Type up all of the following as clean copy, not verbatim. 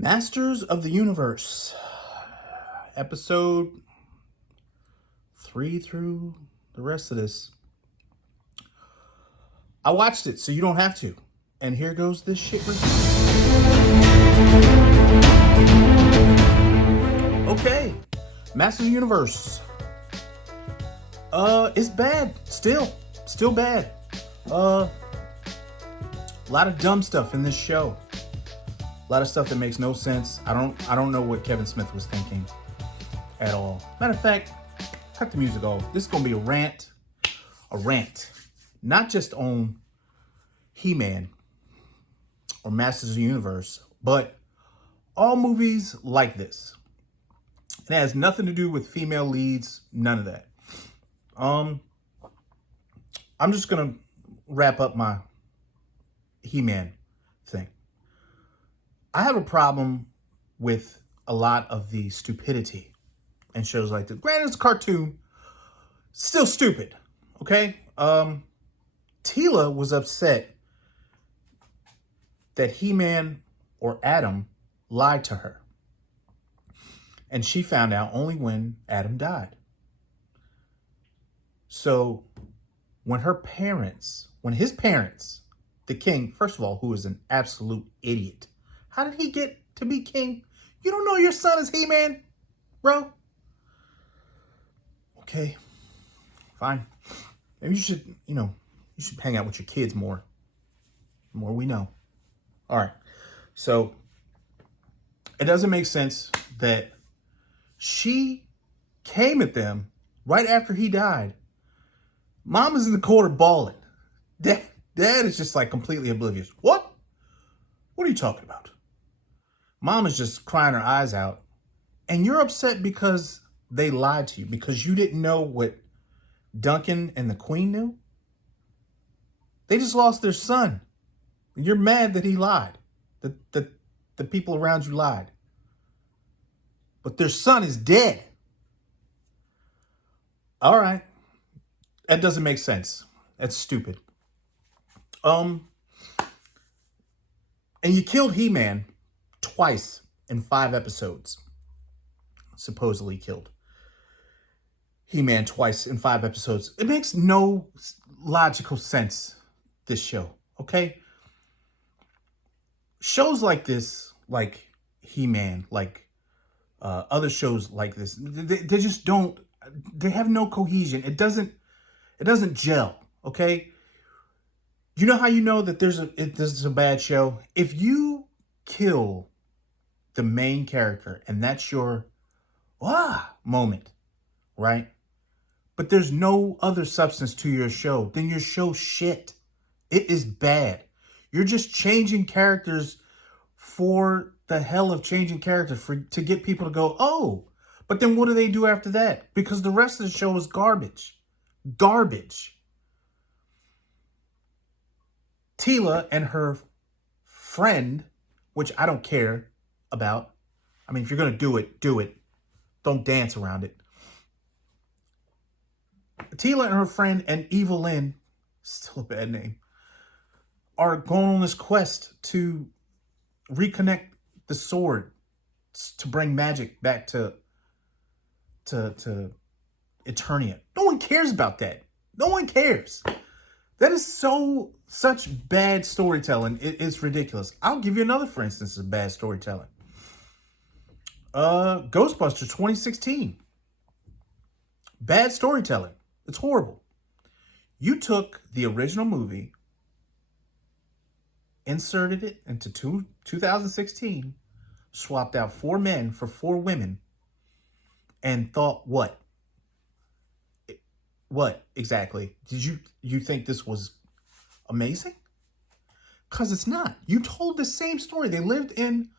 Masters of the Universe, episode 3 through the rest of this. I watched it, so you don't have to. And here goes this shit review. Okay, Masters of the Universe. It's bad. Still bad. A lot of dumb stuff in this show. A lot of stuff that makes no sense. I don't know what Kevin Smith was thinking at all. Matter of fact, cut the music off. This is gonna be a rant. Not just on He-Man or Masters of the Universe, but all movies like this. It has nothing to do with female leads, none of that. I'm just gonna wrap up my He-Man thing. I have a problem with a lot of the stupidity in shows like this. Granted, it's a cartoon, still stupid, okay? Teela was upset that He-Man or Adam lied to her. And she found out only when Adam died. So when his parents, the king, first of all, who is an absolute idiot. How did he get to be king? You don't know your son is He-Man, bro? Okay, fine. Maybe you should hang out with your kids more. The more we know. All right. So it doesn't make sense that she came at them right after he died. Mom is in the corner bawling. Dad is just like completely oblivious. What? What are you talking about? Mom is just crying her eyes out. And you're upset because they lied to you, because you didn't know what Duncan and the Queen knew? They just lost their son. You're mad that he lied. The people around you lied. But their son is dead. All right. That doesn't make sense. That's stupid. And you killed He-Man twice in 5 episodes. Supposedly killed He-Man twice in 5 episodes. It makes no logical sense, this show, okay? Shows like this, like He-Man, like other shows like this, they just don't, they have no cohesion. It doesn't gel, okay? You know how you know that this is a bad show? If you kill the main character and that's your moment, right? But there's no other substance to your show, then your show shit. It is bad. You're just changing characters for the hell of changing characters to get people to go, oh, but then what do they do after that? Because the rest of the show is garbage. Garbage. Teela and her friend, which I don't care about. I mean, if you're going to do it, do it. Don't dance around it. Teela and her friend and Evil-Lyn, still a bad name, are going on this quest to reconnect the sword to bring magic back to Eternia. No one cares about that. No one cares. That is such bad storytelling. It's ridiculous. I'll give you another, for instance, of bad storytelling. Ghostbusters 2016. Bad storytelling. It's horrible. You took the original movie, inserted it into 2016, swapped out 4 men for 4 women, and thought what? What exactly? Did you think this was amazing? Because it's not. You told the same story. They lived in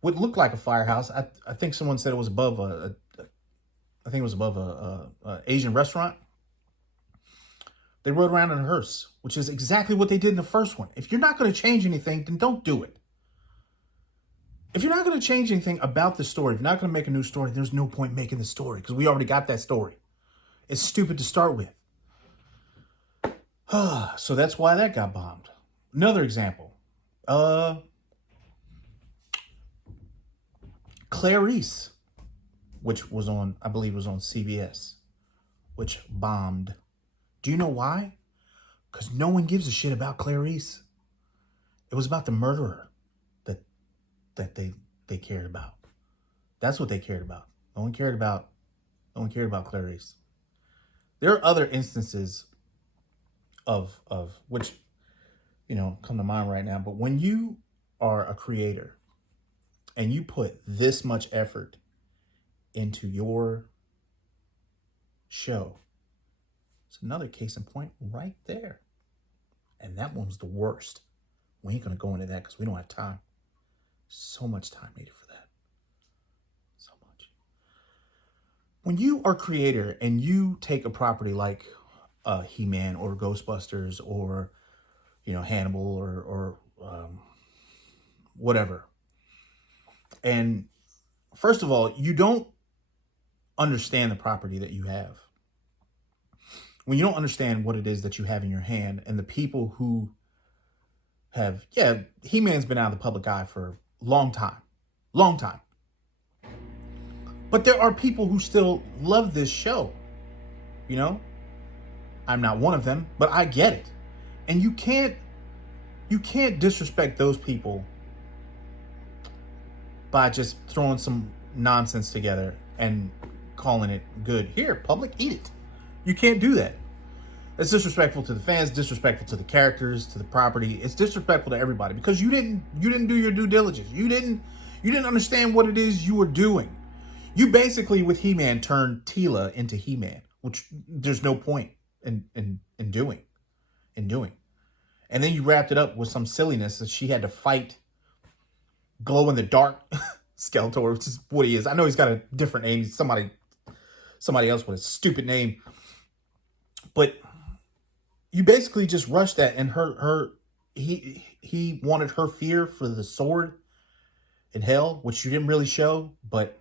what looked like a firehouse. I think someone said it was above a Asian restaurant. They rode around in a hearse, which is exactly what they did in the first one. If you're not going to change anything, then don't do it. If you're not going to change anything about the story, if you're not going to make a new story, there's no point making the story because we already got that story. It's stupid to start with. So that's why that got bombed. Another example. Clarice, which was on, I believe was on CBS, which bombed. Do you know why? Because no one gives a shit about Clarice. It was about the murderer that they cared about. That's what they cared about. No one cared about Clarice. There are other instances of which, come to mind right now. But when you are a creator and you put this much effort into your show, it's another case in point right there. And that one's the worst. We ain't going to go into that because we don't have time. So much time needed for that. So much. When you are a creator and you take a property like He-Man or Ghostbusters or, Hannibal or whatever. And first of all, you don't understand the property that you have. When you don't understand what it is that you have in your hand and the people who have, He-Man's been out of the public eye for a long time. But there are people who still love this show. I'm not one of them, but I get it. And you can't disrespect those people by just throwing some nonsense together and calling it good. Here, public, eat it. You can't do that. It's disrespectful to the fans, disrespectful to the characters, to the property. It's disrespectful to everybody because you didn't do your due diligence. You didn't understand what it is you were doing. You basically, with He-Man, turned Teela into He-Man, which there's no point in doing. And then you wrapped it up with some silliness that she had to fight glow-in-the-dark Skeletor, which is what he is. I know he's got a different name. He's somebody else with a stupid name. But you basically just rushed that, and he wanted her fear for the sword in hell, which you didn't really show, but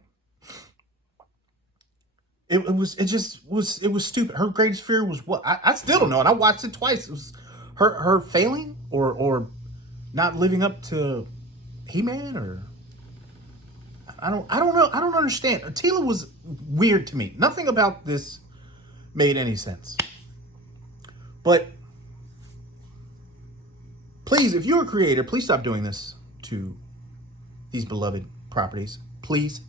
it was stupid. Her greatest fear was what? I still don't know, and I watched it twice. It was her failing or not living up to He-Man, or I don't know. I don't understand. Teela was weird to me. Nothing about this made any sense. But please, if you're a creator, please stop doing this to these beloved properties. Please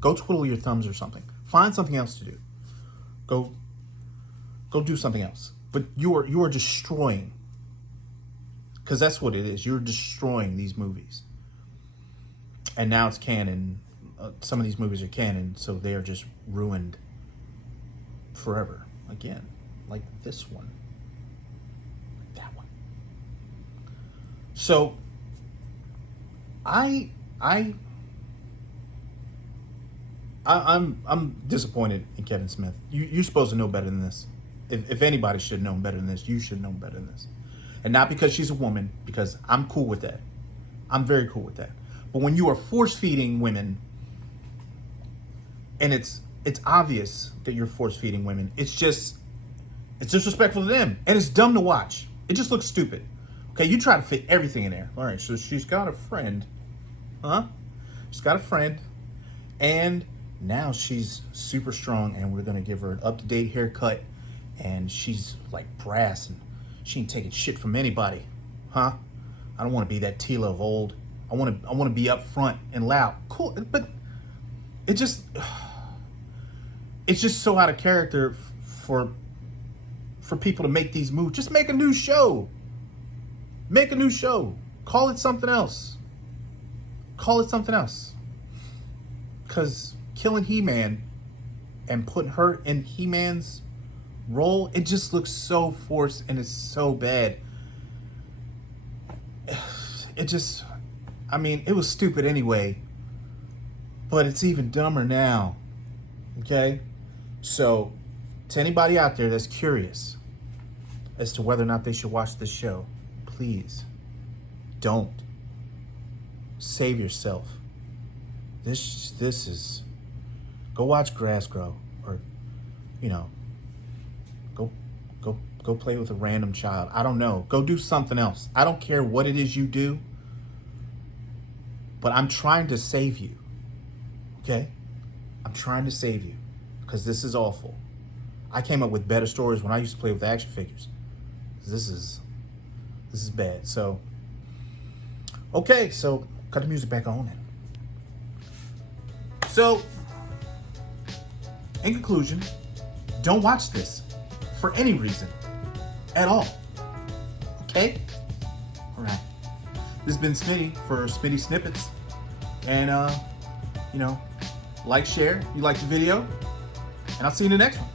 go twiddle your thumbs or something. Find something else to do. Go do something else. But you are destroying, because that's what it is. You're destroying these movies. And now it's canon. Some of these movies are canon, so they are just ruined forever again. Like this one. Like that one. So I'm disappointed in Kevin Smith. You're supposed to know better than this. If anybody should have known better than this, you should know better than this. And not because she's a woman, because I'm cool with that. I'm very cool with that. But when you are force-feeding women, and it's obvious that you're force-feeding women, it's disrespectful to them. And it's dumb to watch. It just looks stupid. Okay, you try to fit everything in there. All right, so she's got a friend. Huh? She's got a friend. And now she's super strong, and we're going to give her an up-to-date haircut. And she's like brass, and she ain't taking shit from anybody. Huh? I don't want to be that Teela of old. I want to be up front and loud. Cool, but it's just so out of character for people to make these moves. Just make a new show. Make a new show. Call it something else. Because killing He-Man and putting her in He-Man's role, it just looks so forced and it's so bad. It was stupid anyway, but it's even dumber now. Okay? So, to anybody out there that's curious as to whether or not they should watch this show, please don't. Save yourself. This is, go watch grass grow, or go play with a random child. I don't know. Go do something else. I don't care what it is you do, but I'm trying to save you. Okay? I'm trying to save you because this is awful. I came up with better stories when I used to play with action figures. This is bad. So, okay, so cut the music back on then. So, in conclusion, don't watch this for any reason at all. Okay? All right. This has been Smitty for Smitty Snippets. And, like, share if you like the video. And I'll see you in the next one.